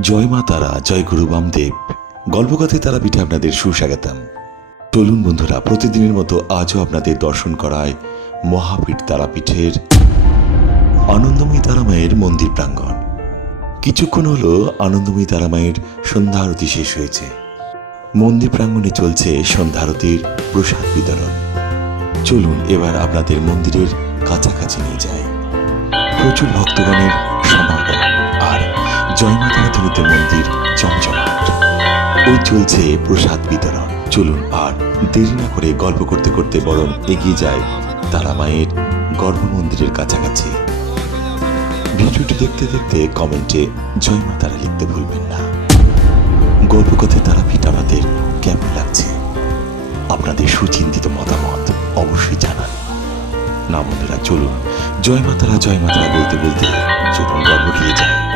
জয় মা তারা, জয় গুরু বামদেব। গল্পকথায় তারাপীঠে আপনাদের সুস্বাগতম। চলুন বন্ধুরা, প্রতিদিনের মতো আজও আপনাদের দর্শন করায় মহাপীঠ তারাপীঠের আনন্দময়ী তারামায়ের মন্দির প্রাঙ্গণ। কিছুক্ষণ হলো আনন্দময়ী তারামায়ের সন্ধ্যা আরতি শেষ হয়েছে। মন্দির প্রাঙ্গণে চলছে সন্ধ্যা আরতির প্রসাদ বিতরণ। চলুন এবার আপনাদের মন্দিরের কাছাকাছি নিয়ে যায়। প্রচুর ভক্তগণের সমাগম আর জয় মা তারা ধ্বনিতে মন্দির চমচমাট। ওই চলছে প্রসাদ বিতরণ। চলুন আর দেরি না করে গল্প করতে করতে বরং এগিয়ে যায় তারা মায়ের গর্ভ মন্দিরের কাছাকাছি। ভিডিওটি দেখতে দেখতে কমেন্টে জয় মা তারা লিখতে ভুলবেন না। গল্পকথায় তারাপীঠ আপনাদের কেমন লাগছে? আপনাদের সুচিন্তিত মতামত অবশ্যই জানান। না বন্ধুরা, চলুন জয় মা তারা বলতে বলতে চলুন গল্প গিয়ে যায়।